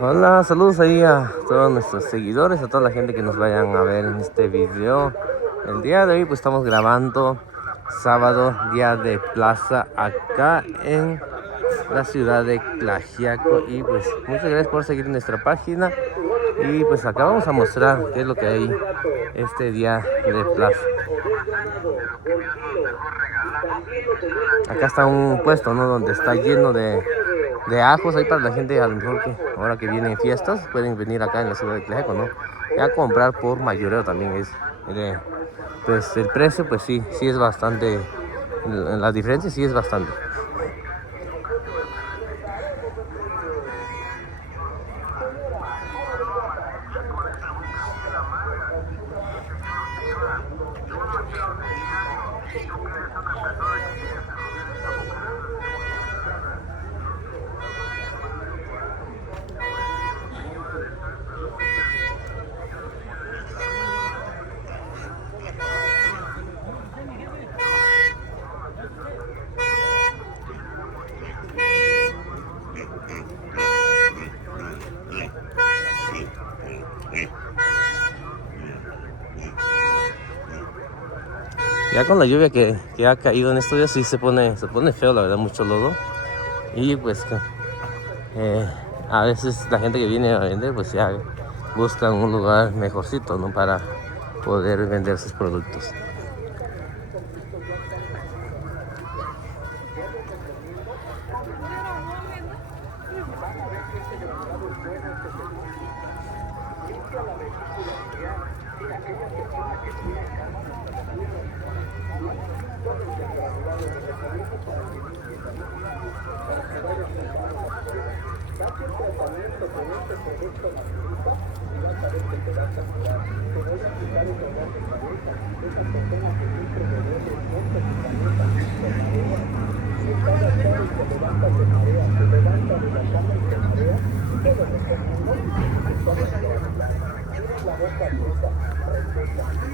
Hola, saludos ahí a todos nuestros seguidores, a toda la gente que nos vayan a ver en este video. El día de hoy pues estamos grabando sábado, día de plaza acá en la ciudad de Tlaxiaco. Y pues muchas gracias por seguir nuestra página. Y pues acá vamos a mostrar qué es lo que hay este día de plaza. Acá está un puesto, ¿no? Donde está lleno de ajos ahí para la gente, a lo mejor que ahora que vienen fiestas pueden venir acá en la ciudad de Tlaxiaco, ¿no? Y a comprar por mayoreo también es. Pues el precio pues sí es bastante, la diferencia sí es bastante. Ya con la lluvia que ha caído en estos días sí se pone feo, la verdad, mucho lodo. Y pues a veces la gente que viene a vender pues ya buscan un lugar mejorcito, ¿no? Para poder vender sus productos.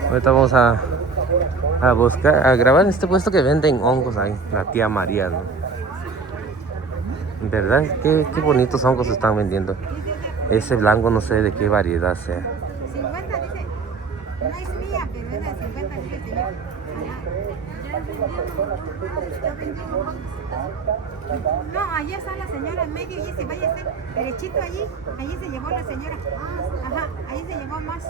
Ahorita vamos a buscar, a grabar en este puesto que venden hongos ahí, la tía María, ¿no? ¿Verdad? Qué bonitos hongos están vendiendo. Ese blanco no sé de qué variedad sea. 50 dice, no es mía, pero es de 50 dice el señor. No, allá está la señora en medio y se vaya derechito allí se llevó la señora. Ajá, ahí se llevó más.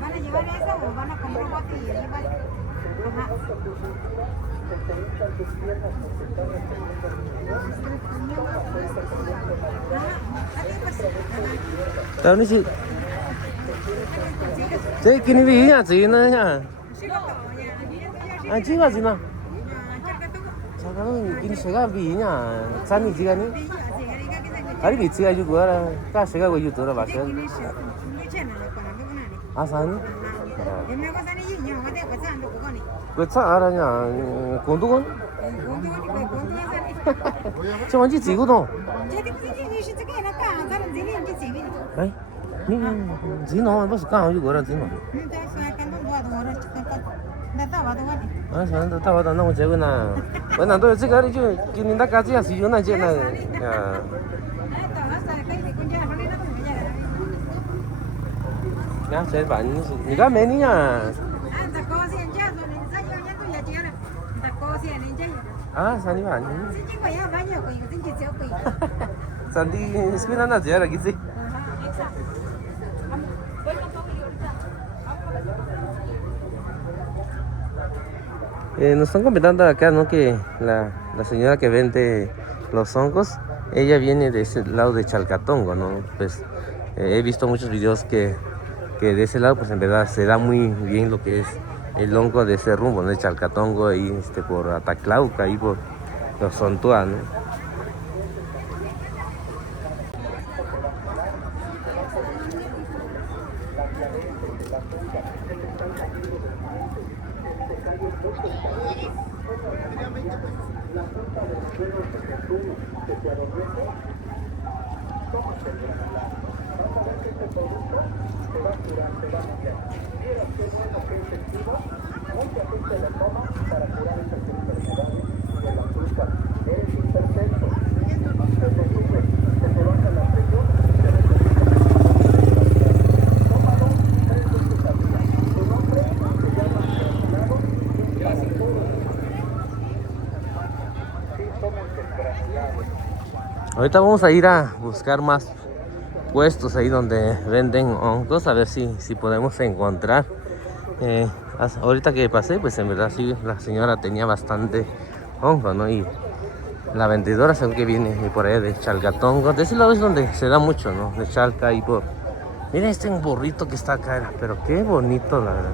¿Van a llevar eso o van a comprar bote y llevar? Ajá. Tao ní chị. Thế cái này gì à chị nữa nha. Chị là gì nào? 잠깐만 이게 제가 비냐 산이 지가니 아니 비치가 주고라 까 제가 거 유도라 봤어요 아 산이 그차 알아냐 gond도건 저 완전 지구도 아이 니 nó bớt cao chứ gọi là gì mà 아, 저는 다 와도 너무 재구나. 왜난 또 지금 아니 좀 기닌다까지 야 시주나 이제 나. 야. 야, 제일 많이. 네가 매니냐? 아, 산이 많이. 산디 스피나나 제라 기지. Nos están comentando acá, ¿no? Que la señora que vende los hongos, ella viene de ese lado de Chalcatongo, ¿no? Pues he visto muchos videos que de ese lado, pues en verdad se da muy bien lo que es el hongo de ese rumbo, ¿no? De Chalcatongo, ahí por Ataclauca, ahí por los Sontua, ¿no? Ahorita vamos a ir a buscar más puestos ahí donde venden hongos, a ver si podemos encontrar. Ahorita que pasé, pues en verdad sí, la señora tenía bastante hongo, ¿no? Y la vendedora según que viene por ahí de Chalcatongo, de ese lado es donde se da mucho, ¿no? De Chalca y por... Mira este burrito que está acá, pero qué bonito, la verdad.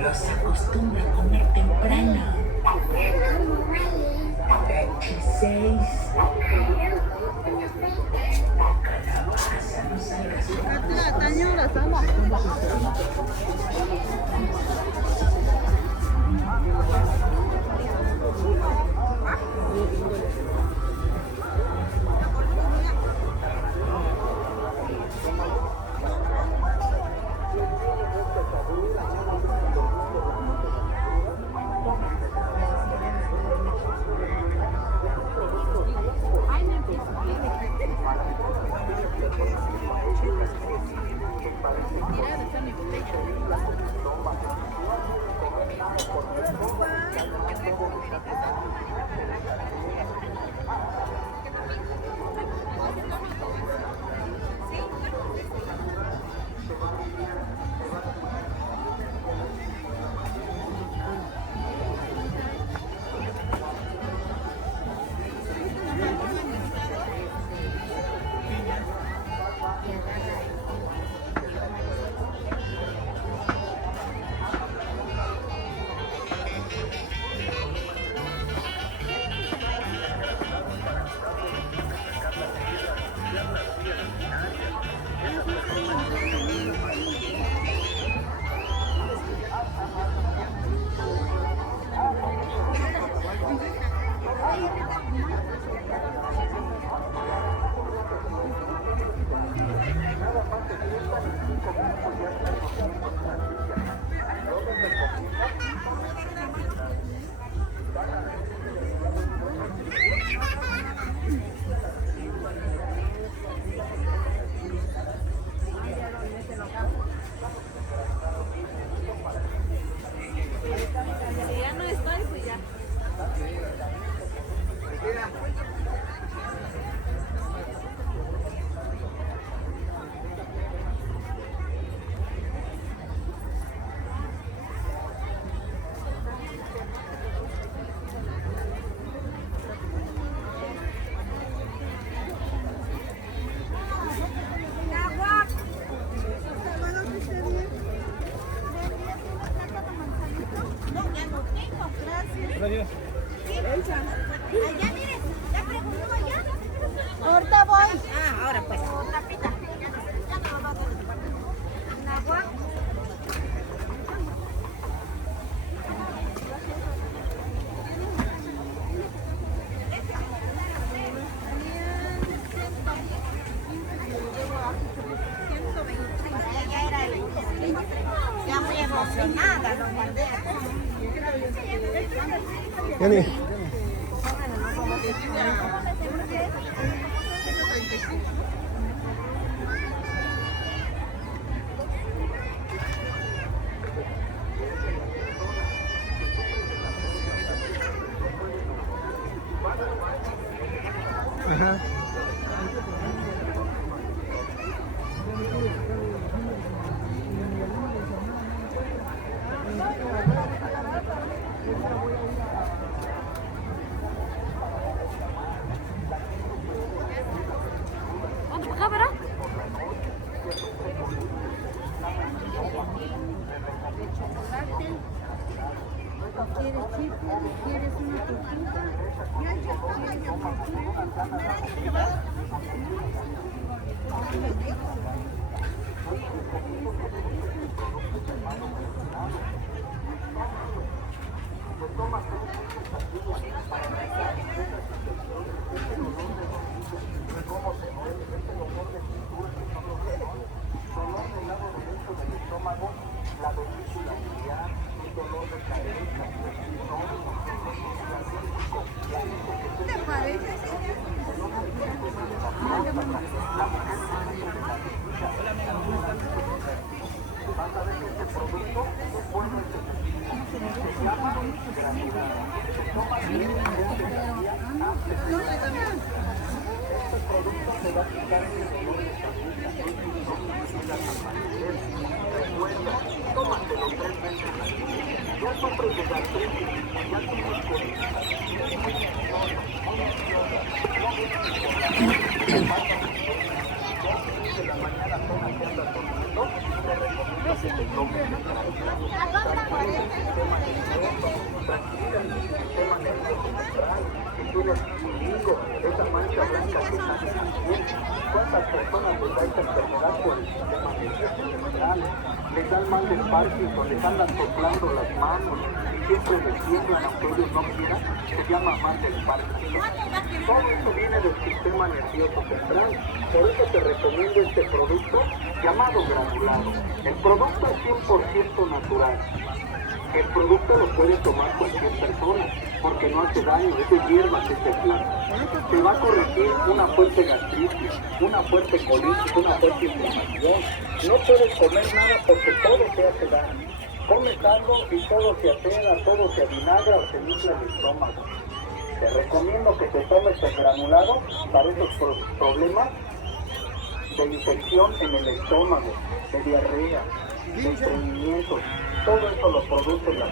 Los acostumbra a comer temprano. 26. Calabaza, no salgas. Gracias. Allá, mire, ya preguntó allá. Ahorita voy. Ah, ahora pues. Tapita. De nada, lo mandé. Yani. Ajá. ¿Dónde para acá, verdad? ¿Quieres chico? ¿Quieres una tortuga? ¿Te parece, esa mancha blanca que está en la piel. ¿Cuántas personas les da esta enfermedad por el sistema nervioso central? Les da el mal del Parkinson, les andan soplando las manos y siempre les tiemblan aunque ellos no quieran, se llama mal del Parkinson. Todo eso viene del sistema nervioso central. Por eso te recomiendo este producto llamado granulado. El producto es 100% natural. El producto lo puede tomar cualquier persona, porque no hace daño, es de hierbas, es de planta. Te va a corregir una fuerte gastritis, una fuerte colitis, una fuerte inflamación. No puedes comer nada porque todo te hace daño. Comes algo y todo se acera, todo se avinagra o se infla el estómago. Te recomiendo que te tomes el granulado para esos problemas de infección en el estómago, de diarrea, de estreñimiento. Todo eso lo produce la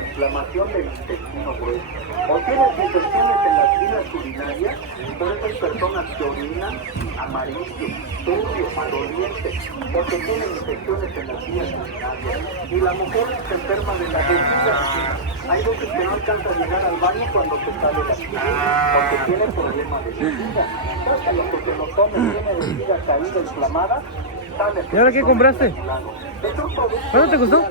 inflamación del intestino grueso. O tienes infecciones en las vías urinarias, por eso hay personas que orinan amarillo, turbio, maloliente, porque tienen infecciones en las vías urinarias. Y la mujer se enferma de la vejiga. Hay veces que no alcanza a llegar al baño cuando se sale la piel, porque tiene problemas de vejiga. Entonces, lo que se lo tome tiene vejiga caída, inflamada, sale. ¿Y ahora qué compraste? Es un producto. ¿Cuánto te costó?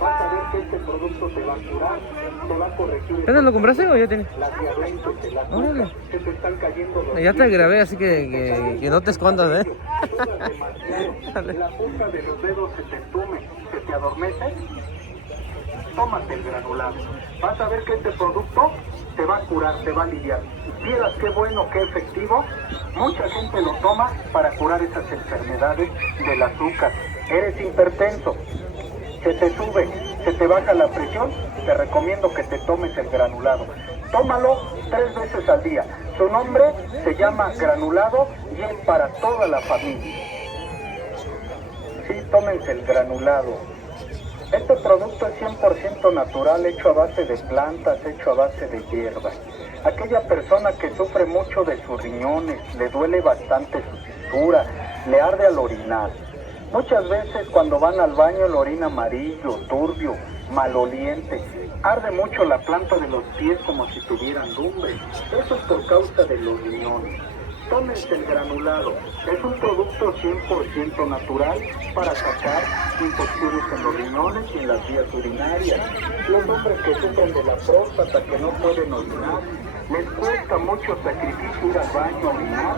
Vas a ver que este producto te va a curar, te va a corregir. ¿Este lo compraste o ya tienes? La diabetes, la Órale. azúcar, que te están cayendo los Ya te grabé, así que no te escondas, ¿eh? sudas demasiado, la punta de los dedos se te entume, se te adormece. Tómate el granulado. Vas a ver que este producto te va a curar, te va a aliviar. Y vieras qué bueno, qué efectivo. Mucha gente lo toma para curar esas enfermedades del azúcar. Eres hipertenso, se te sube, se te baja la presión, te recomiendo que te tomes el granulado. Tómalo 3 veces al día. Su nombre se llama granulado y es para toda la familia. Sí, tómense el granulado. Este producto es 100% natural, hecho a base de plantas, hecho a base de hierbas. Aquella persona que sufre mucho de sus riñones, le duele bastante su fisura, le arde al orinar. Muchas veces cuando van al baño el orina amarillo, turbio, maloliente. Arde mucho la planta de los pies como si tuvieran lumbre. Eso es por causa de los riñones. Tómense el granulado. Es un producto 100% natural para sacar infecciones en los riñones y en las vías urinarias. Los hombres que sufren de la próstata, que no pueden orinar, Les cuesta mucho sacrificio ir al baño a orinar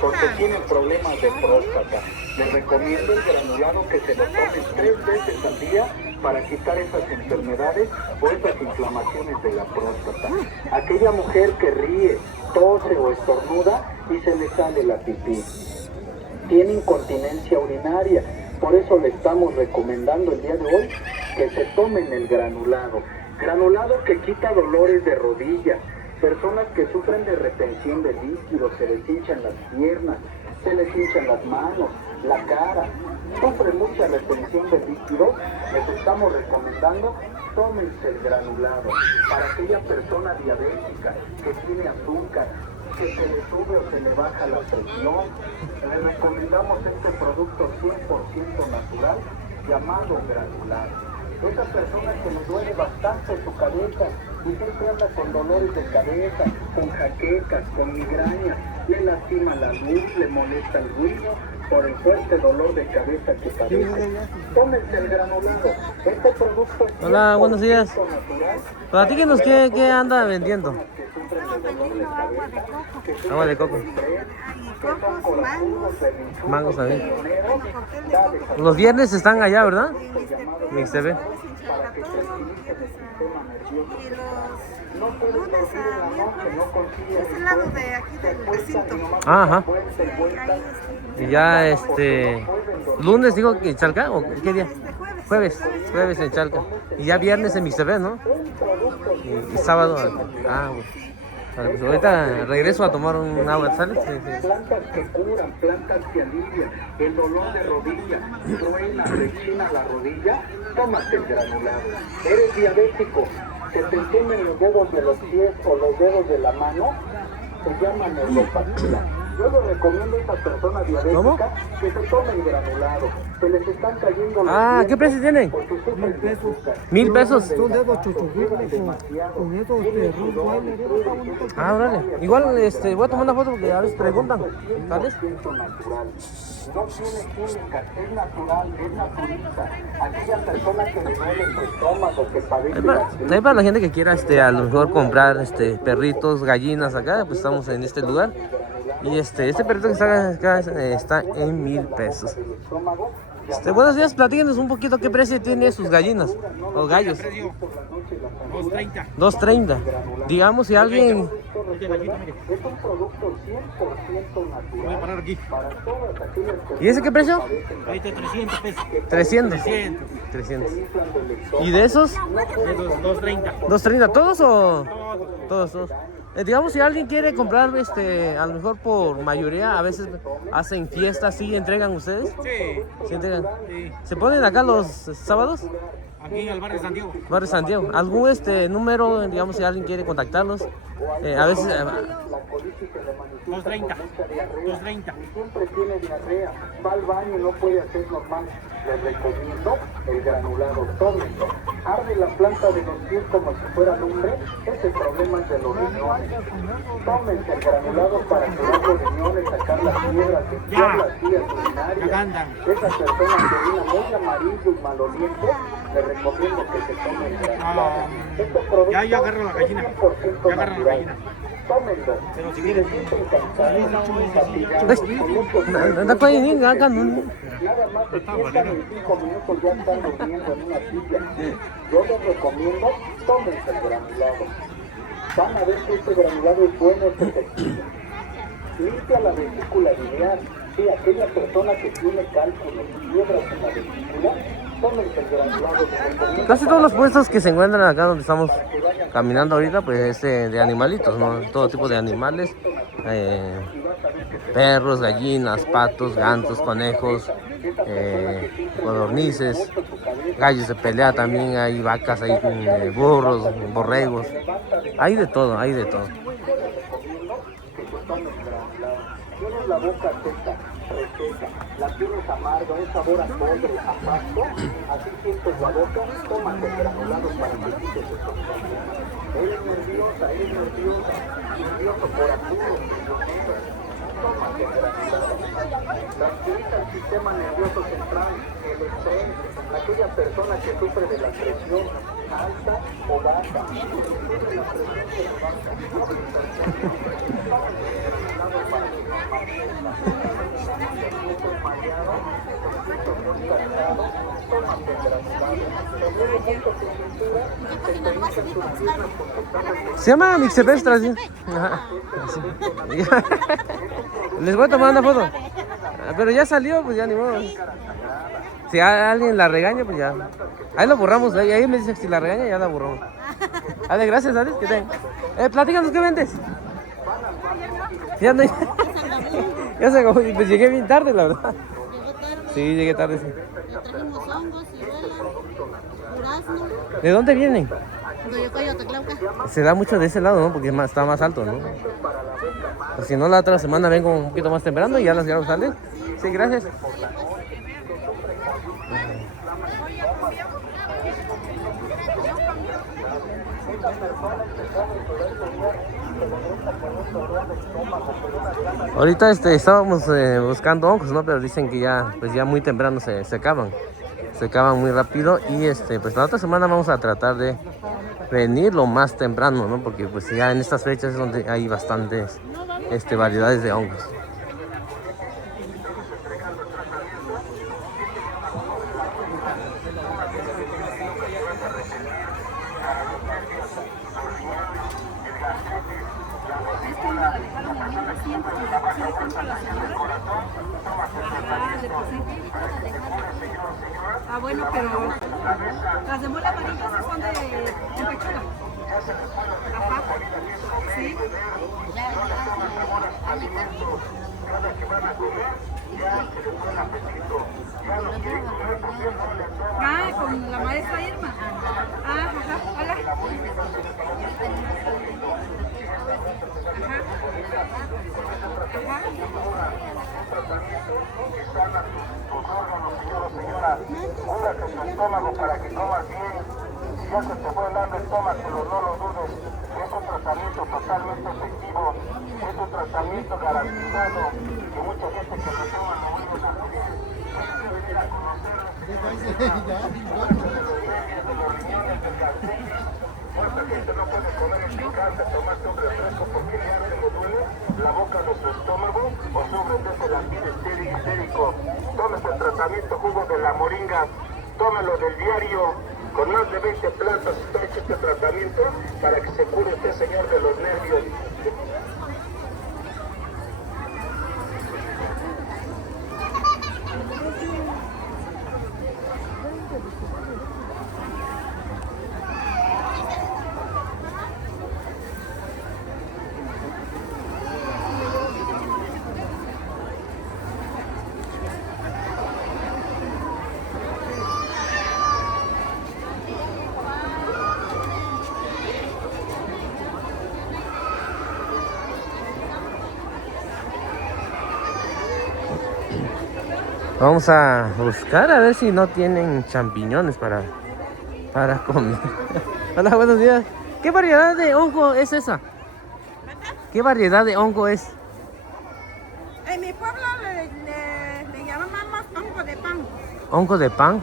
porque tienen problemas de próstata. Les recomiendo el granulado que se lo tomen 3 veces al día para quitar esas enfermedades o esas inflamaciones de la próstata. Aquella mujer que ríe, tose o estornuda y se le sale la pipí. Tiene incontinencia urinaria, por eso le estamos recomendando el día de hoy que se tomen el granulado. Granulado que quita dolores de rodillas, personas que sufren de retención de líquidos, se les hinchan las piernas, se les hinchan las manos, la cara, sufren mucha retención de líquidos, les estamos recomendando tómense el granulado. Para aquella persona diabética que tiene azúcar, que se le sube o se le baja la presión, le recomendamos este producto 100% natural llamado granulado. Esa persona que le duele bastante su cabeza y siempre anda con dolores de cabeza, con jaquecas, con migrañas, le lastima la luz, le molesta el ruido por el fuerte dolor de cabeza que padece. Tómense el granulado. Este producto es Hola, buenos días. natural. Platíquenos qué anda vendiendo. Estamos vendiendo agua de coco. Agua de coco. Y cocos, mangos, Mangos también. cóctel de coco. Los viernes están allá, ¿verdad? En Mixtv. Y los lunes a miércoles, es el lado de aquí del recinto. Ajá. Ahí Y ya lunes digo que Chalca o qué día? jueves. Jueves en Chalca. Y ya viernes en Mixtv, ¿no? Y sábado. Ah, bueno. Vale, pues ahorita regreso a tomar un agua, ¿sale? Sí. Plantas que curan, plantas que alivian el dolor de rodilla, truena, rechina la rodilla, tómate el granulado. Eres diabético, se te entumen los dedos de los pies o los dedos de la mano, se llama neuropatía. Yo le recomiendo a esta persona diabética ¿Cómo? que se tome el granulado. Se les están cayendo los Ah, ¿qué dientes precio tienen? porque sufren de azúcar. 1000 pesos. Son dedos chuchugibles con esos de Rottweiler. Ah, órale. Igual voy a tomar una foto porque a veces preguntan. ¿Sales? 100% natural. No tiene química, es natural, es naturista. Aquella persona que le duele su estómago, que padece Ahí para la gente que quiera a lo mejor comprar perritos, gallinas acá, pues estamos en este lugar. Y este perrito que está acá está en 1000 pesos. el estómago, Buenos días, platíquenos un poquito qué precio tiene sus gallinas o gallos. 2.30. Digamos si alguien... es un producto 100% natural para todas aquellas personas ¿Y ese qué precio? Ahorita 300 pesos. 300. 300. 300. que inflan del estómago. ¿Y de esos? De 230. 2.30. ¿Todos o...? Todos. Digamos si alguien quiere comprar a lo mejor por mayoría, a veces hacen fiestas, ¿sí entregan ustedes? Sí. ¿Sí entregan? Sí. ¿Se ponen acá los sábados? Aquí en el barrio de Santiago. Barrio Santiago. ¿Algún número, digamos si alguien quiere contactarlos? A veces... La colitis se le manifiesta 230. con mucha diarrea 230. y siempre tiene diarrea, va al baño y no puede hacer normal. Les recomiendo el granulado, tómenlo. Arde la planta de los pies como si fuera lumbre, ese problema es de los riñones. Tómense el granulado para curar los riñones, sacar las piedras, limpiar las vías urinarias. Ya andan. Esas personas que vienen muy amarillo y maloliente, les recomiendo que se tomen el granulado. Este producto Ya agarro la gallina. es 100% Ya agarro la natural. gallina. Tómenlo. Pero si Si quieres- se sienten cansados, fatigados, con mucho sueño, Anda con ahí, acá no. nada más se sientan en 5 minutos ya están durmiendo en una silla. Yo les recomiendo, tómense el granulado. Van a ver que este granulado es bueno, es efectivo. Limpia la vesícula biliar. Sí, aquella persona que tiene cálculos y piedras en la vesícula, tómense el granulado. Les recomiendo Casi todos los puestos que se encuentran acá donde estamos caminando ahorita, pues es de animalitos, ¿no? Todo tipo de animales. Perros, gallinas, patos, gansos, conejos, codornices, gallos de pelea también, hay vacas, hay burros, borregos. Hay de todo, hay de todo. Tienes la boca seca, reseca, la tienes amarga, un sabor a podre, a pasto, así sientes la boca, tómate granulado para que quites esos problemas. Eres nervioso por apuro, tómate granulado. Tranquiliza el sistema nervioso central, el estrés, aquella persona que sufre de la presión, alta o baja. Se llama Mixepestra, sí. Ajá. Sí. Les voy a tomar una foto. Pero ya salió, pues ya ni modo. Si alguien la regaña, pues ya. Ahí lo borramos. Ahí me dice si la regaña, ya la borramos. Dale, gracias, Alex. ¿Qué tal? Platícanos, ¿qué vendes? Ya no. Ya se acabó. Pues llegué bien tarde, la verdad. Sí, llegué tarde, sí. Le trajimos hongos, ciruela, durazno. ¿De dónde vienen? De Coyote, Tlauca. Se da mucho de ese lado, ¿no? Porque está más alto, ¿no? Pues si no, la otra semana vengo un poquito más temprano y ya las grabo, ¿sale? Sí, gracias. Ahorita estábamos buscando hongos, ¿no? Pero dicen que ya, pues ya muy temprano se acaban. Se acaban muy rápido y pues la otra semana vamos a tratar de venir lo más temprano, ¿no? Porque pues ya en estas fechas es donde hay bastantes variedades de hongos. Ah, bueno, pero las de mole amarillo sí son de pechuga. Ajá. Sí. Ah, con la maestra Irma. Ah, ajá. Hola. Únete tu estómago para que comas bien. Si ya se te fue helando el estómago, no lo dudes. Es un tratamiento totalmente efectivo. Es un tratamiento garantizado. Que mucha gente que lo toma no vuelve a recibir. Puedes venir a conocer. Mucha gente no puede comer en su casa, tomarse un refresco porque le arde o duele la boca de su estómago o sufre de ese latido histérico. Tómese el tratamiento jugo de la moringa, tómelo del diario. Con más de 20 plantas está hecho este tratamiento para que se cure usted, señor, de los nervios. Vamos a buscar a ver si no tienen champiñones para comer. Hola, buenos días. ¿Qué variedad de hongo es esa? ¿Qué variedad de hongo es? En mi pueblo le llamamos hongo de pan, ¿Hongo de pan?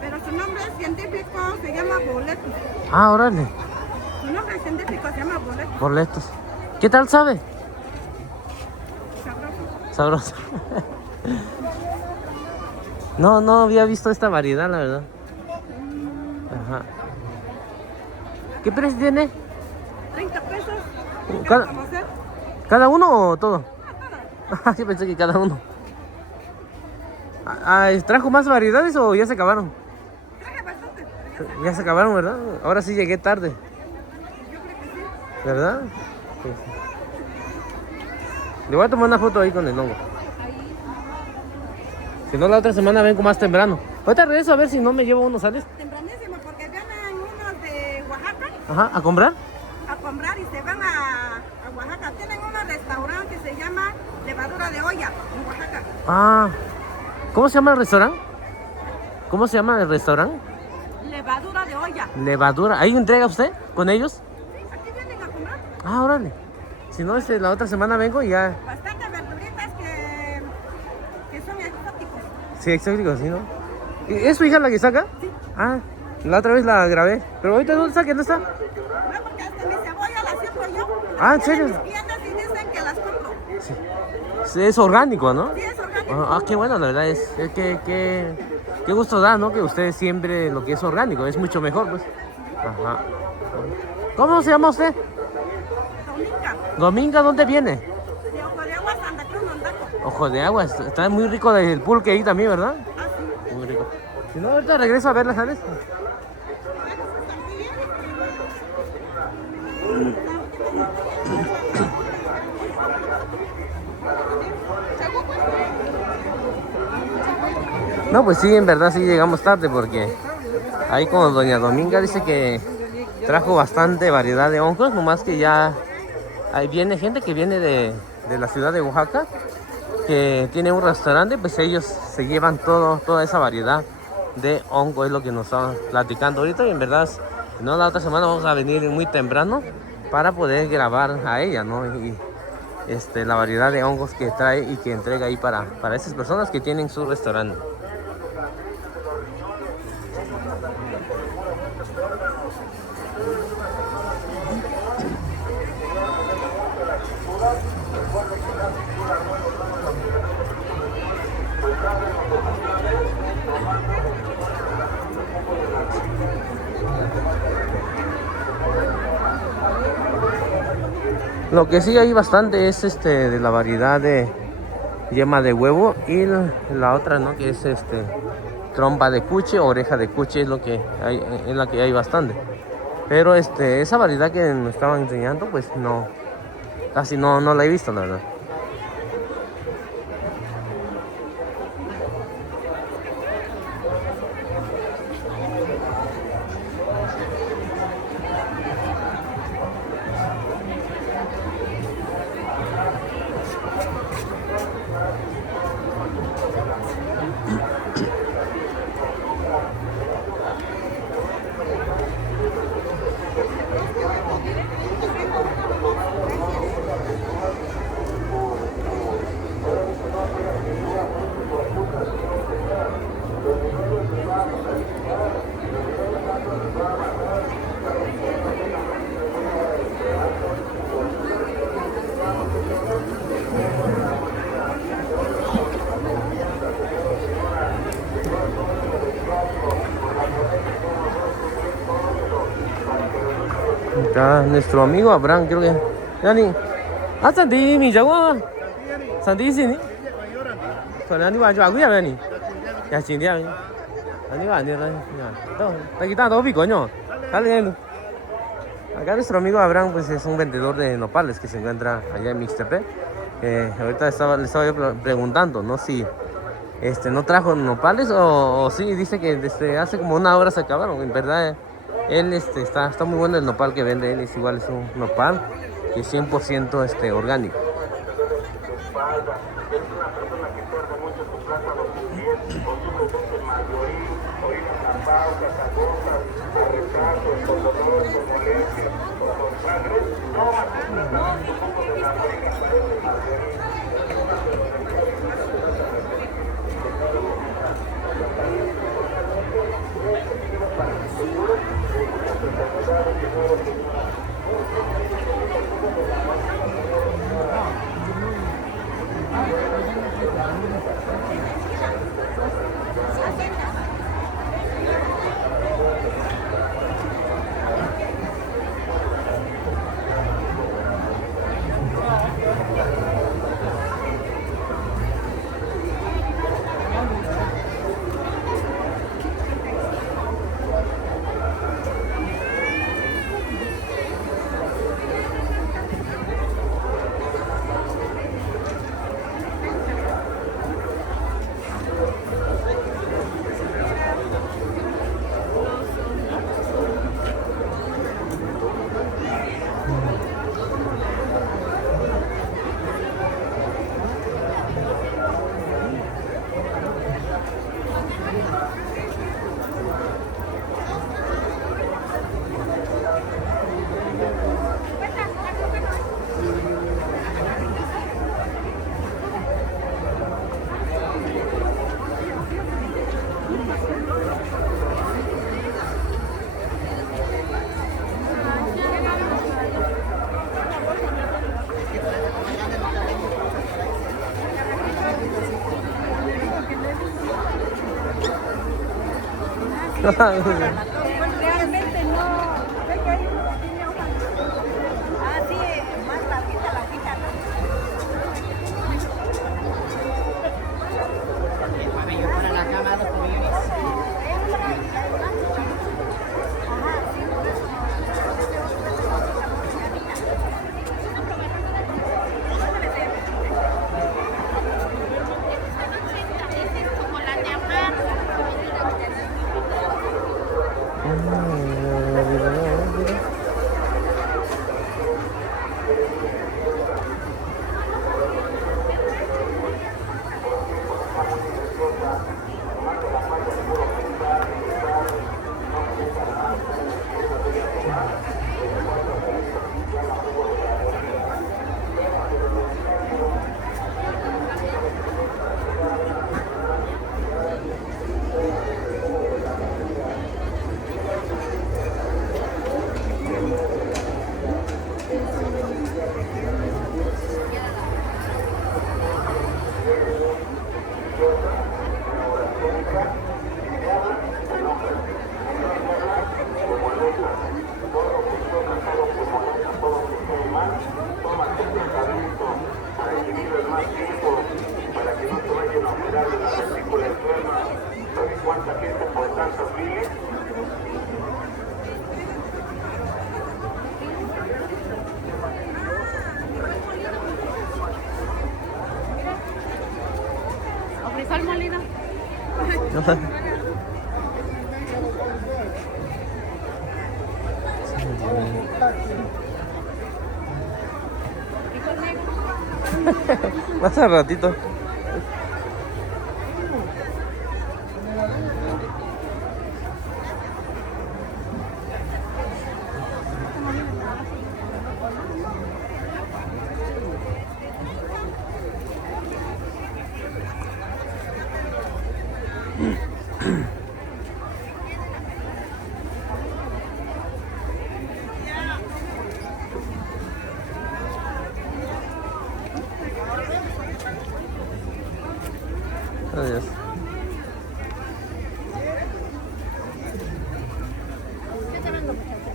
pero su nombre científico se llama boletus. Ah, órale. Su nombre científico se llama boletus. Boletos. ¿Qué tal sabe? Sabroso. Sabroso. No había visto esta variedad, la verdad. Ajá. ¿Qué precio tiene? 30 pesos. Cada- ¿Para conocer? ¿Cada uno o todo? Yo pensé que cada uno. ¿Trajo más variedades o ya se acabaron? Traje bastante. Ya se acabaron, ¿verdad? Ahora sí llegué tarde. Yo creo que sí. ¿Verdad? Sí. Le voy a tomar una foto ahí con el hongo. Si no, la otra semana vengo más temprano. Ahorita regreso a ver si no me llevo unos, ¿sales? Tempranísimo porque vienen unos de Oaxaca Ajá, ¿a comprar? a comprar y se van a Oaxaca. Tienen un restaurante que se llama Levadura de Olla en Oaxaca. Ah, ¿cómo se llama el restaurante? ¿Cómo se llama el restaurante? Levadura de Olla. Levadura. ¿Ahí entrega usted con ellos? Aquí vienen a comprar Ah, órale. Si no, la otra semana vengo y ya. bastantes verduritas que son exóticos. Sí, exótico, sí, ¿no? ¿Es su hija la que saca? Sí. Ah, La otra vez la grabé. Pero ahorita ¿dónde está? ¿Que no está? No, porque hasta mi cebolla la siembro yo. Ah, ¿en serio? Mis tiendas y dicen que las compro. Sí, es orgánico, ¿no? Sí, es orgánico. Qué bueno, la verdad es que qué gusto da, ¿no? Que ustedes siempre lo que es orgánico, es mucho mejor, pues. Ajá. ¿Cómo se llama usted? Dominga, Dominga, ¿dónde viene? de Ojo de Agua, Santa Cruz, Mondaco. Ojo de Agua, está muy rico el pulque ahí también, ¿verdad? Ah, sí. Muy rico. Si no, ahorita regreso a verla, ¿sabes? No, pues sí, en verdad sí llegamos tarde porque ahí como doña Dominga dice que trajo bastante variedad de hongos, nomás que ya ahí viene gente que viene de la ciudad de Oaxaca, que tiene un restaurante, pues ellos se llevan toda esa variedad de hongo, es lo que nos estaban platicando ahorita, y en verdad, no, la otra semana vamos a venir muy temprano para poder grabar a ella, ¿no? Y la variedad de hongos que trae y que entrega ahí para esas personas que tienen su restaurante. Lo que sí hay bastante es de la variedad de yema de huevo y la otra, ¿no? Que es trompa de cuche, oreja de cuche, es lo que hay, es la que hay bastante. Pero esa variedad que nos estaban enseñando, pues no, casi no la he visto, la verdad. Está nuestro amigo Abraham, creo que. Yani, Santi, mi jago. Santi sini. Soalnya ini baju aku ya, Yani. Ya sini dia. Ini va, ni ya. Está quitando coño. Dale. Acá nuestro amigo Abraham, pues es un vendedor de nopales que se encuentra allá en Mixtepec. Ahorita le estaba yo preguntando, ¿no? Si no trajo nopales o sí, dice que desde hace como una hora se acabaron. En verdad, él está muy bueno el nopal que vende él, es igual, es un nopal que es 100% orgánico. Realmente no. ¿Ve que hay uno que tiene hoja? Ah, sí, más larguita la hojita, ¿no? Para la cama, los pollones. ¿O frijol molido? Más al ratito. Adiós. ¿Qué te vendo, muchacha?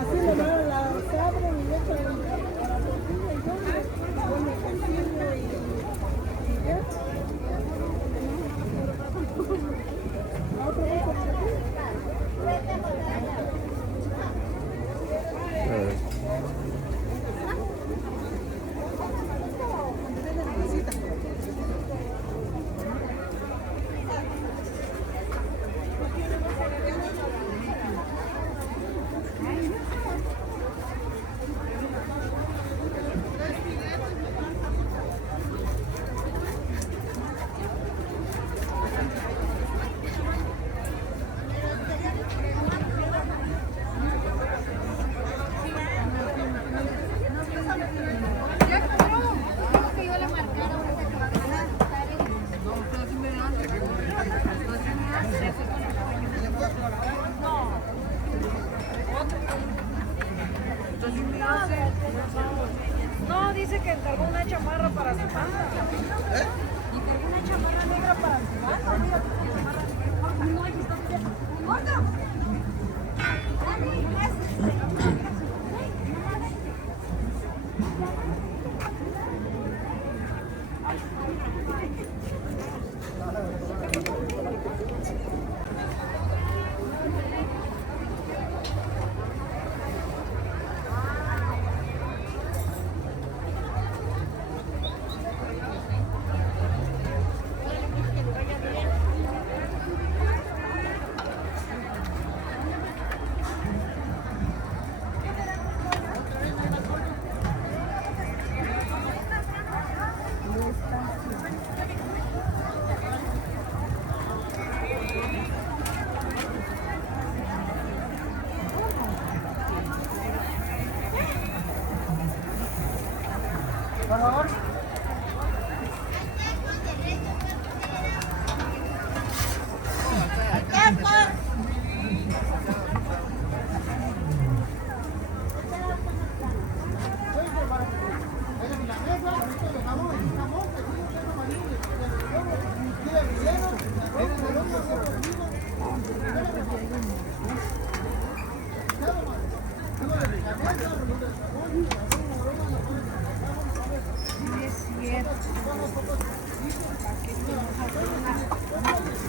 Así le veo las abren y le echan a la tortilla y yo le pongo quesillo y ya.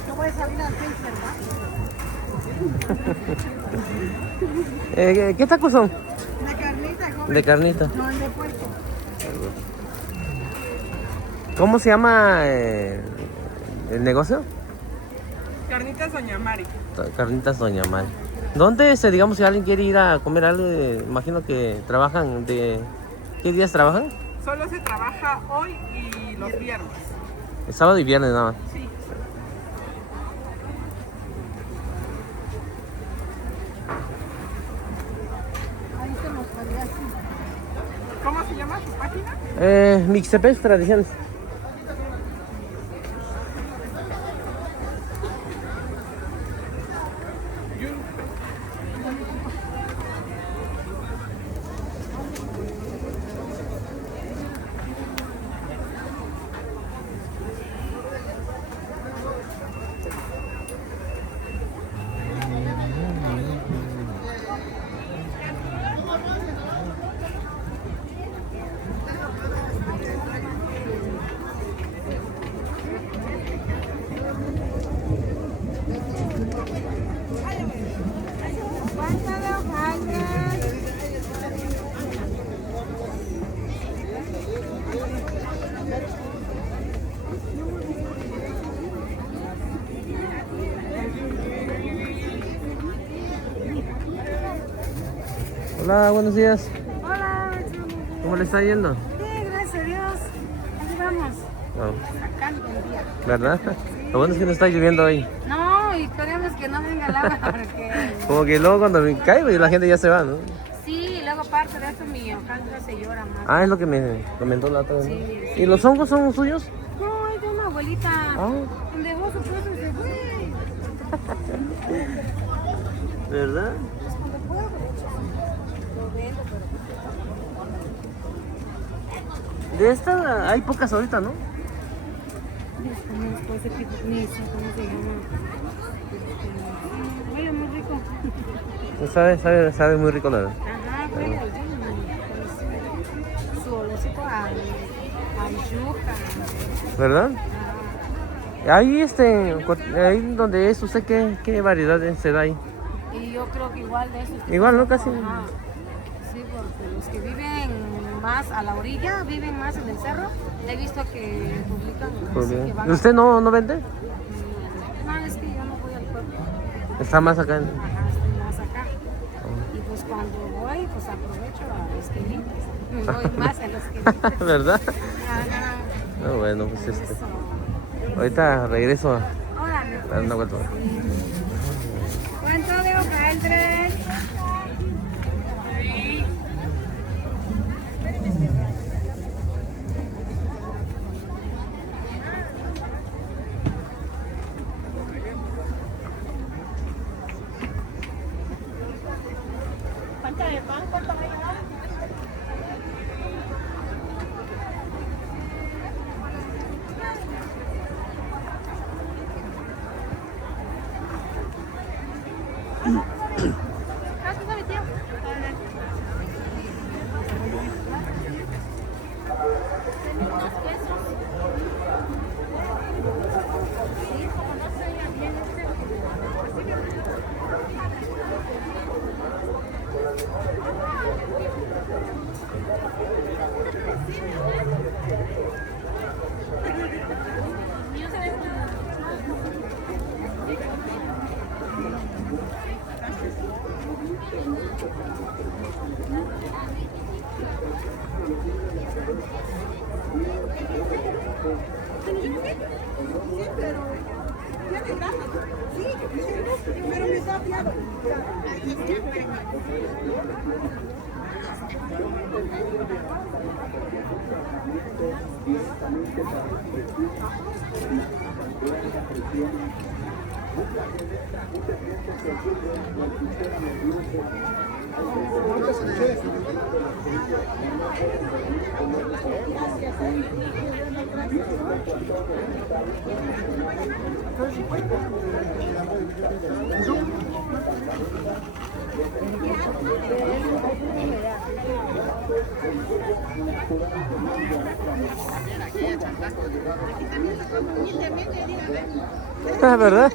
No voy a salir al Face, ¿verdad? ¿Qué tacos son? De carnita, joven. De carnita. No, de puerco. ¿Cómo se llama el negocio? Carnitas Doña Mari. Carnitas Doña Mari. ¿Dónde, digamos, si alguien quiere ir a comer algo, imagino que trabajan de... ¿Qué días trabajan? Solo se trabaja hoy y los viernes. El sábado y viernes nada más. Sí. Ahí se los podría así. ¿Cómo se llama su página? Mixtepec Tradiciones. ¿Cuánto de hojaldras? Hola, buenos días. Hola, ¿Cómo le está yendo? bien, gracias a Dios. Ahí vamos, sacando el día. ¿Verdad? Lo bueno es que no está lloviendo hoy. No, y esperemos que no venga el agua porque... Como que luego cuando me caigo y la gente ya se va, ¿no? Sí, luego aparte de eso mi hojaldra se llora más. Ah, es lo que me comentó la otra vez, ¿no? Sí, ¿Y los hongos son suyos? No, es de una abuelita. Ah. Donde vos supuesto se fue. ¿Verdad? Pues cuando puedo, lo vendo, pero... De esta hay pocas ahorita, ¿no? Desconozco ese tipo de nicho, ¿cómo se llama? Huele muy rico. Sabe muy rico la verdad. Ajá, huele al vino. Su olorcito a yuca. ¿Verdad? Ahí ahí donde es usted, ¿qué variedades se da ahí? Y yo creo que igual de eso. Igual, ¿no? Casi. Ajá. Sí, porque los que viven más a la orilla, viven más en el cerro, he visto que publican. Así que van ¿Y usted no vende? No, es que yo no voy al pueblo. Está más acá. Ajá, estoy más acá. Y pues cuando voy, pues aprovecho a los quelites. Voy más a los quelites. ¿Verdad? Ajá. No, bueno, pues Eso. ahorita regreso a Órale, dar una vuelta. ¿cuánto de hojaldres? Ah, ¿verdad?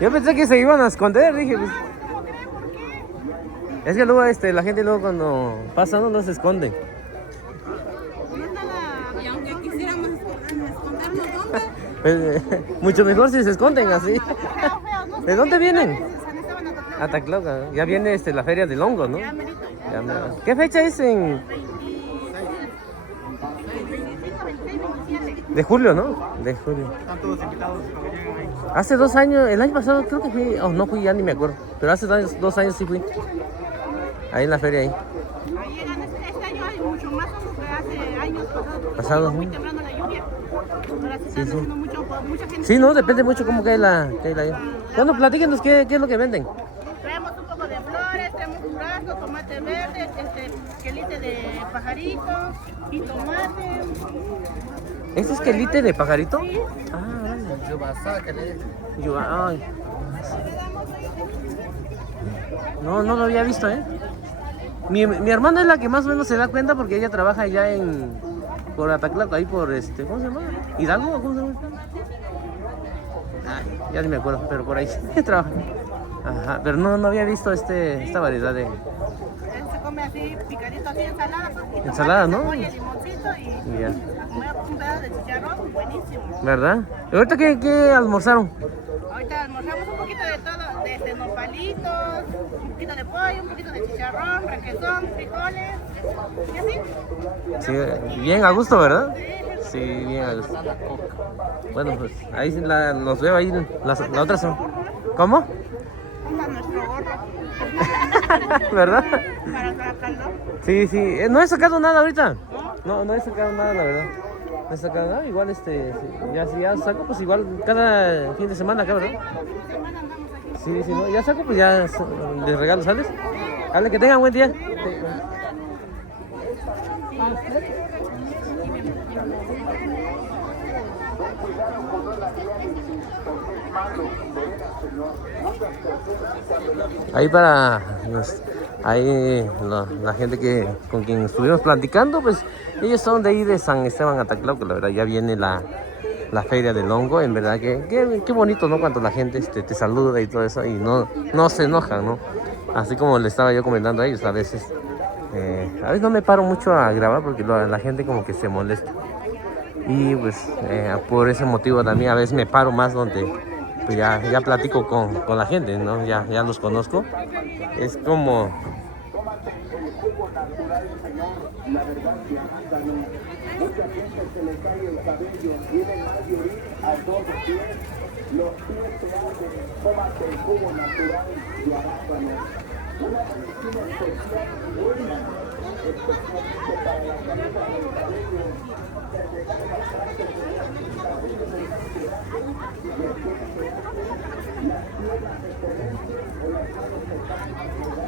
Yo pensé que se iban a esconder, dije, pues. Es que luego la gente luego cuando pasa no se esconde. Y aunque quisiéramos escondernos, ¿dónde? Pues, mucho mejor si se esconden así. ¿De dónde vienen? San Esteban Ataclán. Ataclauca. Ya viene la feria del hongo, ¿no? Ya merito. Ya mero. ¿Qué fecha es en...? 25, 26, 27. De julio, ¿no? De julio. Están todos invitados para que lleguen ahí. Hace 2 años, el año pasado creo que fui, no fui, ya ni me acuerdo. Pero hace 2 años sí fui. Ahí en la feria ahí. Ahí llegan, este año hay mucho más que hace años pasados. Porque Pasados, fue muy ¿no? temprano la lluvia. Ahora sí están haciendo mucha gente. Sí, no, depende mucho cómo cae la Bueno, platíquenos qué es lo que venden. Traemos un poco de flores, traemos durazno, tomate verde, quelite de pajarito y tomate. ¿Este es quelite de pajarito? Sí. Ah, vale. Ay. No lo había visto, ¿eh? Mi hermana es la que más o menos se da cuenta porque ella trabaja allá por Ataclaco, ahí por ¿cómo se llama? ¿Hidalgo o cómo se llama? Ay, ya ni me acuerdo, pero por ahí trabaja. Ajá, pero no había visto esta variedad de... Se come así, picadito, así, ensalada. Pues, Ensalada, ¿no? Cebolla, limoncito y Ya. un pedazo de chicharrón, buenísimo. ¿Verdad? ¿Y ahorita qué almorzaron? Ahorita almorzamos un poquito de todo, desde nopalitos, un poquito de pollo, un poquito de chicharrón, requesón, frijoles, y así. Sí, bien a gusto, ¿verdad? Sí, bien a gusto. Bueno, pues ahí los veo ahí, la otra son. ¿Cómo? Usa nuestro gorro ¿Verdad? para calor. Sí. No he sacado nada ahorita. No he sacado nada, la verdad. No he sacado nada. Igual, sí, ya saco, pues igual cada fin de semana acá, ¿verdad? Sí, no, ya saco, pues ya les regalo, ¿sales? Dale, que tengan buen día. Ahí la gente con quien estuvimos platicando, pues ellos son de ahí de San Esteban Ataclauca, que la verdad ya viene la feria del hongo, en verdad qué bonito, ¿no? Cuando la gente te saluda y todo eso y no se enojan, ¿no? Así como le estaba yo comentando a ellos, a veces no me paro mucho a grabar porque la gente como que se molesta. Y pues por ese motivo también a veces me paro más donde pues ya platico con la gente, ¿no? Ya los conozco. Es como... Mucha gente se le cae el cabello, tienen mal de oír a 2 pies, los pies se arden, tómate el jugo natural de arándano. Una medicina especial y buena, especialmente para la caída del cabello, que se cae bastante de la cabello del las piernas se corrigen o las manos se caen a pegar.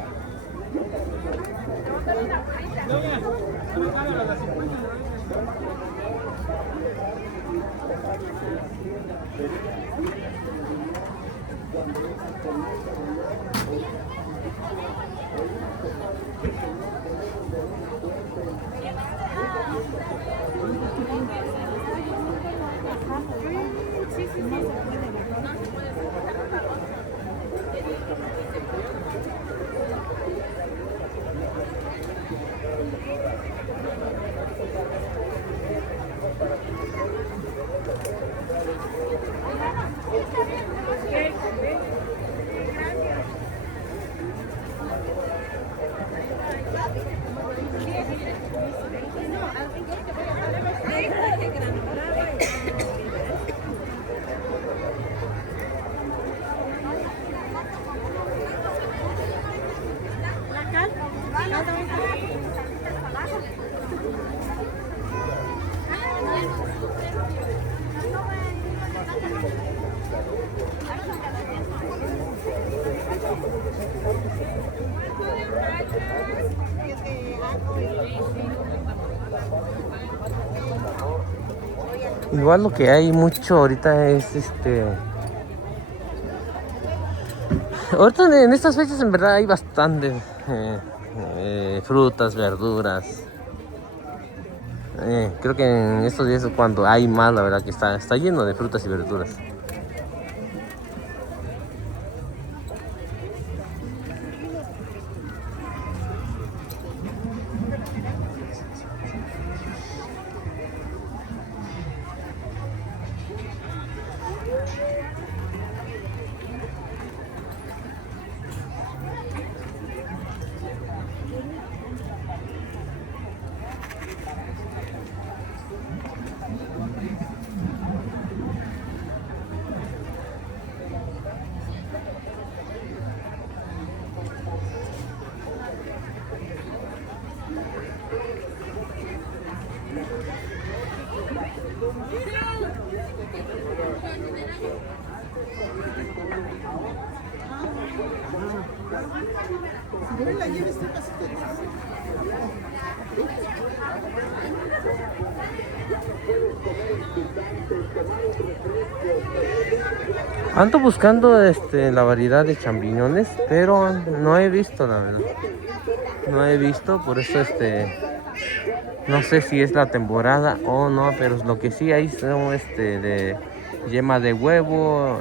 Igual lo que hay mucho ahorita es ahorita en estas fechas en verdad hay bastante frutas, verduras. Creo que en estos días es cuando hay más, la verdad que está lleno de frutas y verduras. Ando buscando la variedad de champiñones, pero no he visto, la verdad. No he visto, por eso no sé si es la temporada o no, pero lo que sí hay son de yema de huevo.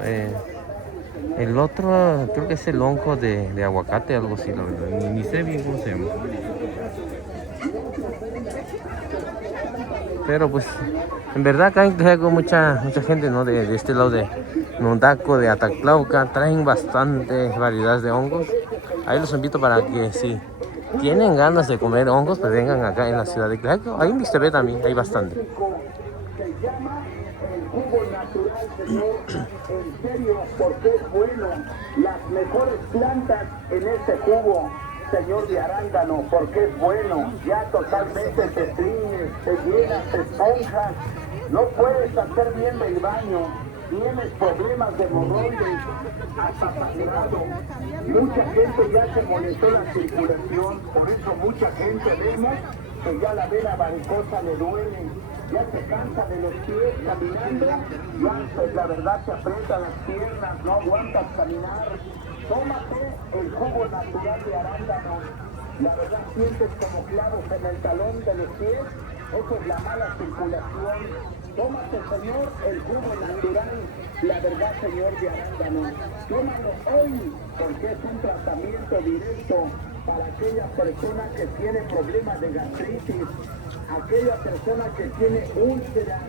El otro creo que es el hongo de aguacate, algo así, la verdad. Ni sé bien cómo se llama. Pero pues en verdad acá en Tlaxcala mucha gente, ¿no? De este lado de Nondaco, de Ataclauca, traen bastantes variedades de hongos. Ahí los invito para que si tienen ganas de comer hongos, pues vengan acá en la ciudad de Tlaxcala. Ahí en Mixtepec también hay bastante. Jugo natural, señor, en serio, porque es bueno. Las mejores plantas en este jugo, señor de arándano, porque es bueno. Ya totalmente te estriñes, te llenas, te esponjas. No puedes hacer bien el baño. Tienes problemas de hemorroides, hasta saturado. Mucha gente ya se molestó la circulación, por eso mucha gente vemos que ya la vena varicosa le duele, ya se cansa de los pies caminando, ya pues, la verdad se aprietan las piernas, no aguantas caminar. Tómate el jugo natural de arándano, la verdad sientes como clavos en el talón de los pies, eso es la mala circulación. Tómate, señor, el jugo natural, la verdad, señor, de arándano. Tómalo hoy, porque es un tratamiento directo para aquella persona que tiene problemas de gastritis, aquella persona que tiene úlceras,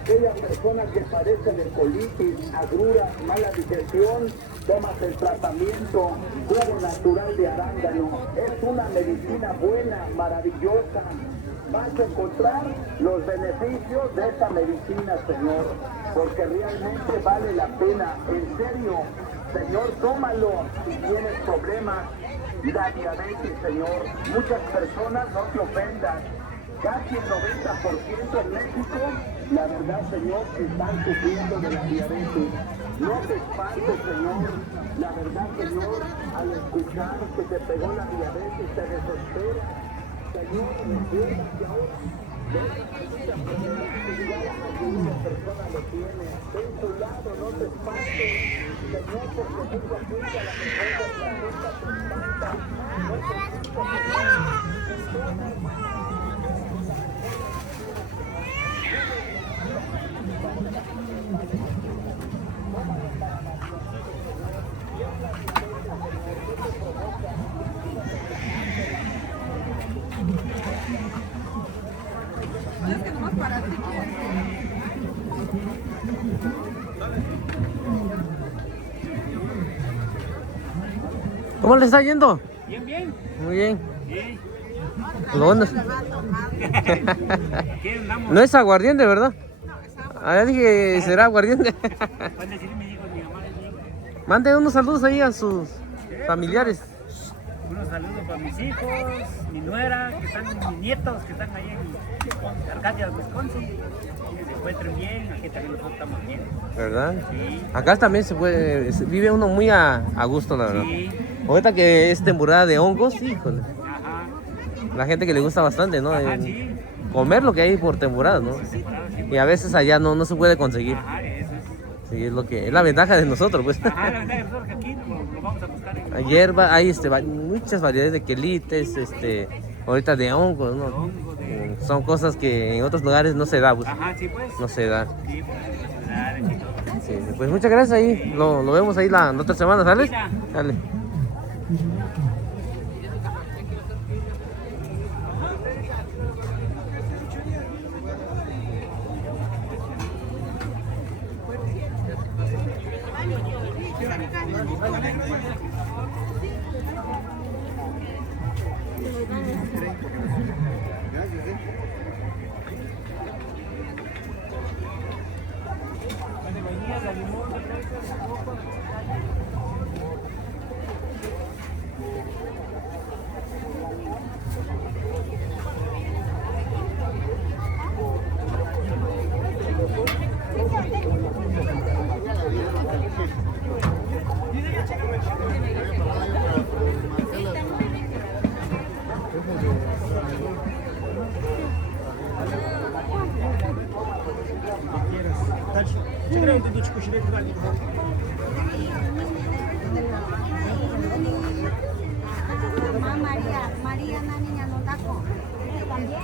aquella persona que padece de colitis, agruras, mala digestión. Tómate el tratamiento jugo natural de arándano. Es una medicina buena, maravillosa. Vas a encontrar los beneficios de esta medicina, señor, porque realmente vale la pena, en serio, señor, tómalo si tienes problemas, la diabetes, señor. Muchas personas, no te ofendan, casi el 90% en México, la verdad, señor, están sufriendo de la diabetes. No te espantes, señor, la verdad, señor, al escuchar que te pegó la diabetes, te desespera. Señor, recuerda que ahora esta persona lo tiene. Ten cuidado, no te espantes. Señor, porque mucha gente a la mejor de la gente se espanta. No te espantes. ¿Cómo le está yendo? Bien, bien. Muy bien. Sí. Lo bueno es- ¿Qué andamos? No es aguardiente, ¿verdad? Ah, ya dije, será aguardiente. Van a decir mis hijos, mi mamá es bien. Mande unos saludos ahí a sus familiares. Unos saludos para mis hijos, mi nuera, mis nietos que están ahí en Arcadia, Wisconsin. Que se encuentren bien, aquí también nosotros estamos bien. ¿Verdad? Sí. Acá también vive uno muy a gusto, la verdad. Sí. Ahorita que es temporada de hongos, híjole. Ajá. La gente que le gusta bastante, ¿no? Ajá, sí. Comer lo que hay por temporada, ¿no? Sí, claro, sí. Y a veces allá no se puede conseguir. Ajá, eso es. Sí, es la ventaja de nosotros, pues. Ajá, la verdad es que aquí lo vamos vamos a buscar en hierba, hay muchas variedades de quelites, ahorita de hongos, ¿no? hongo, de... Son cosas que en otros lugares no se da, pues. Ajá, sí, pues. No se da. Sí, pues, necesidades y todo. Sí, pues muchas gracias ahí. Lo vemos ahí la otra semana, ¿sale? Mira. Dale. María, una niña no taco. ¿También?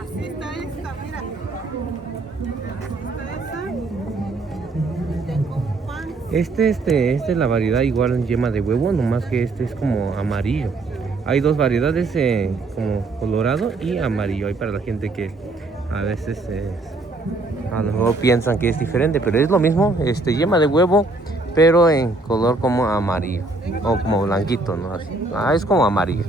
Así está esta, mira. Esta es la variedad igual en yema de huevo, nomás que este es como amarillo. Hay dos variedades, como colorado y amarillo. Hay para la gente que a veces a lo mejor piensan que es diferente, pero es lo mismo, yema de huevo, pero en color como amarillo o como blanquito, ¿no? Así. Es como amarillo.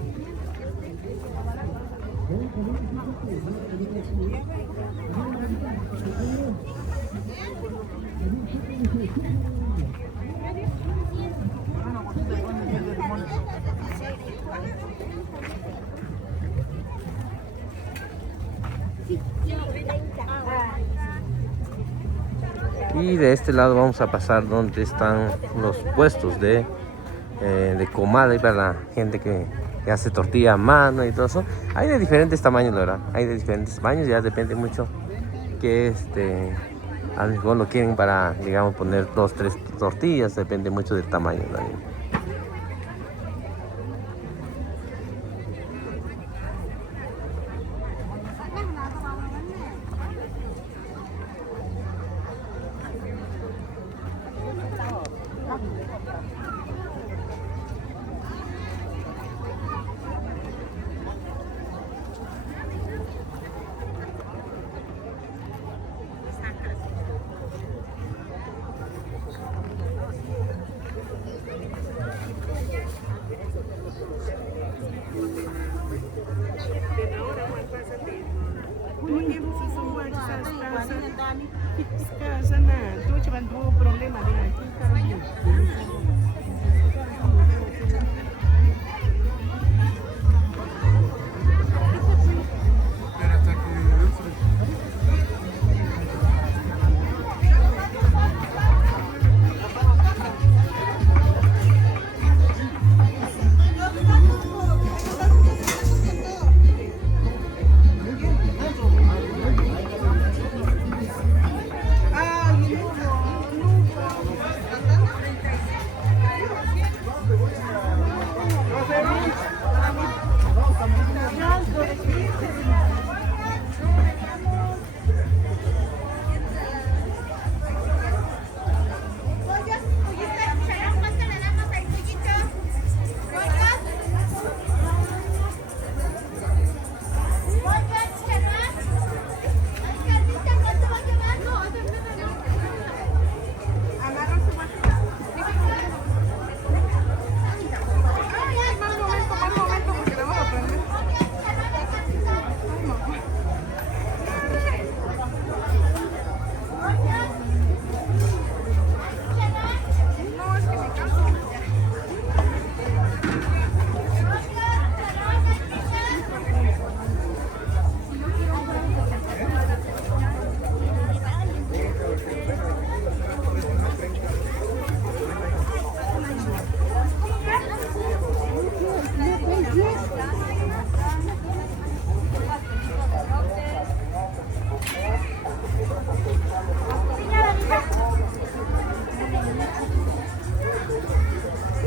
Y de este lado vamos a pasar donde están los puestos de comal, y para la gente que hace tortilla a mano y todo eso. Hay de diferentes tamaños, la verdad. Hay de diferentes tamaños, ya depende mucho que a lo mejor lo quieren para, digamos, poner 2, 3 tortillas, depende mucho del tamaño también.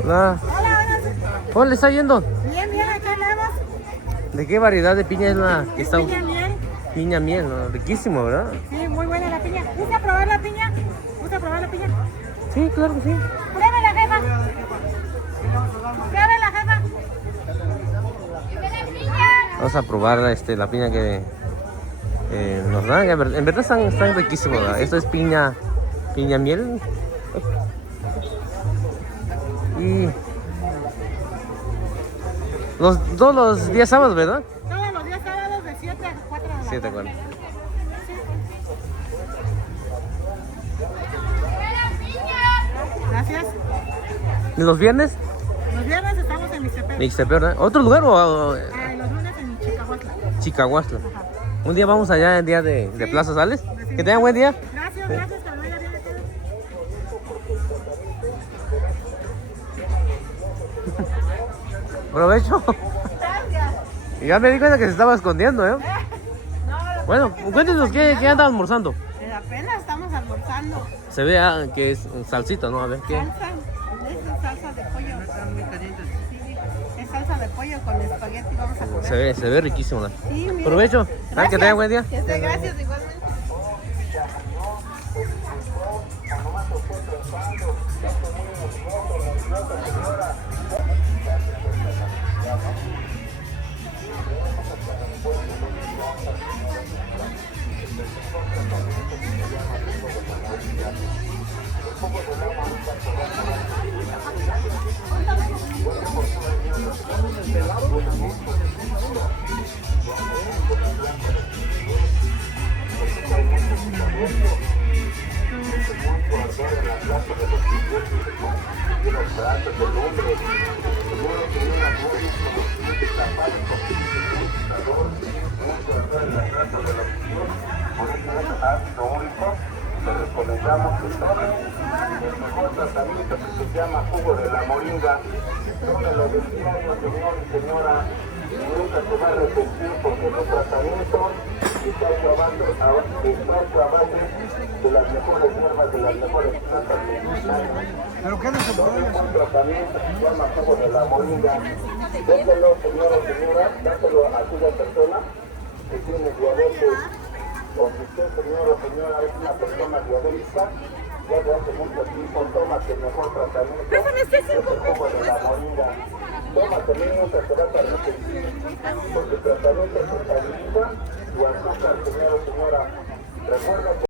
Hola. ¿Cómo le está yendo? Bien, bien, aquí andamos. ¿De qué variedad de piña es la que está? Piña miel. Piña miel, ¿no? Riquísimo, ¿verdad? Sí, muy buena la piña. ¿Gusta probar la piña? ¿Gusta probar la piña? Sí, claro que sí. Pruebe la jefa. Pruebe la jefa. Vamos a probar la piña que nos dan. En verdad están riquísimos, ¿verdad? Esto es piña miel. Y todos los días sábados, ¿verdad? Todos los días sábados de 7 a 4 de la 7 tarde. Gracias. ¿Y los viernes? Los viernes estamos en Mixtepec. Mixtepec, ¿verdad? ¿Otro lugar o Los lunes en Chicahuatla. Chicahuastla? Un día vamos allá, el día de Plaza Sales. Que tengan buen día. Gracias, gracias, que lo vaya bien. Provecho. Y ya me di cuenta que se estaba escondiendo, ¿eh? Bueno, cuéntenos qué anda almorzando. Apenas estamos almorzando. Se ve que es salsita, ¿no? A ver, ¿qué? Salsa, es salsa de pollo. Sí, es salsa de pollo con espagueti, vamos a comer. Se ve riquísimo, ¿no? Sí, mira. Provecho. Gracias. Que tengan buen día. Gracias, igualmente. Ácido úrico, le recomendamos que tome el mejor tratamiento que se llama jugo de la moringa. Tómelo de diario, señor y señora, y nunca se va a arrepentir porque es un tratamiento que está hecho a base de las mejores hierbas, de las mejores plantas medicinales. Pero quédese por ahí. Un tratamiento que se llama jugo de la moringa. Déselo, señor o señora, dáselo a aquella persona que tiene diabetes, o si usted, señor o señora, es una persona diabética, ya de hace mucho tiempo, tómate el mejor tratamiento, es el jugo de la moringa. Tómate nunca te vas a arrepentir, porque el tratamiento se estabiliza tu azúcar, señor o señora. Recuerda